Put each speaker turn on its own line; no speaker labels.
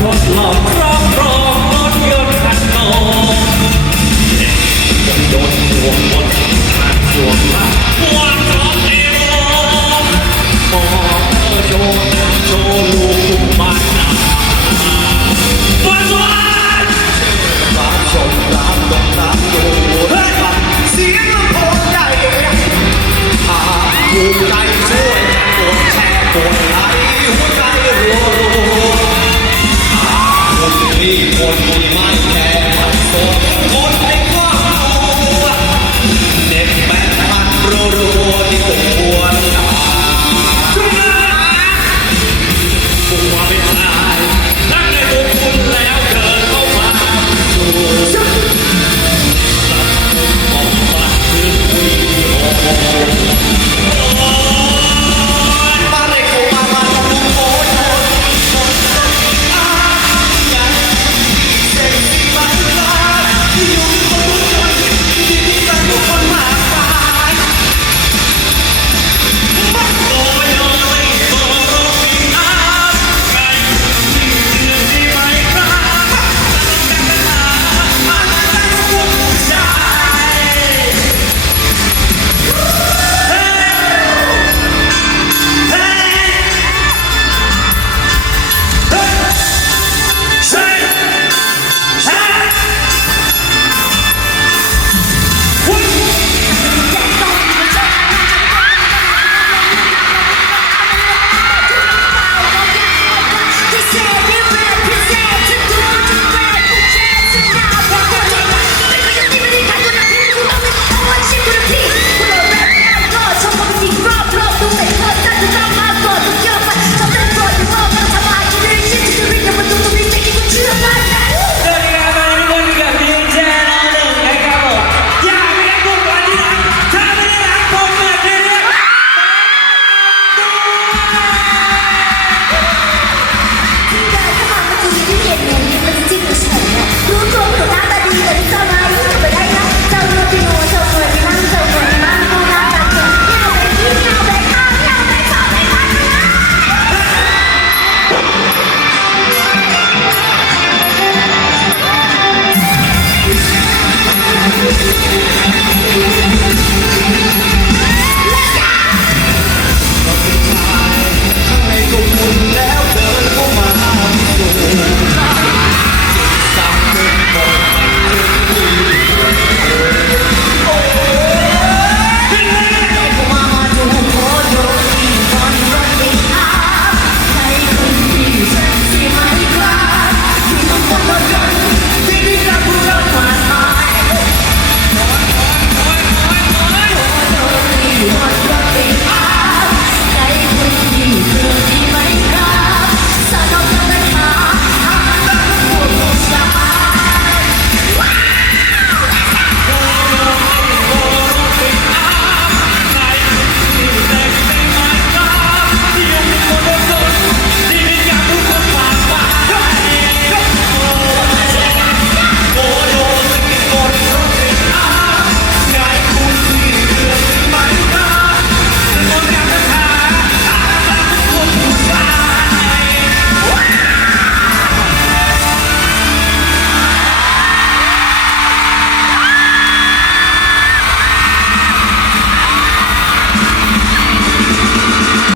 ทดลองครอบครองรถยนขันโตแลนต์วบนทางสวมหก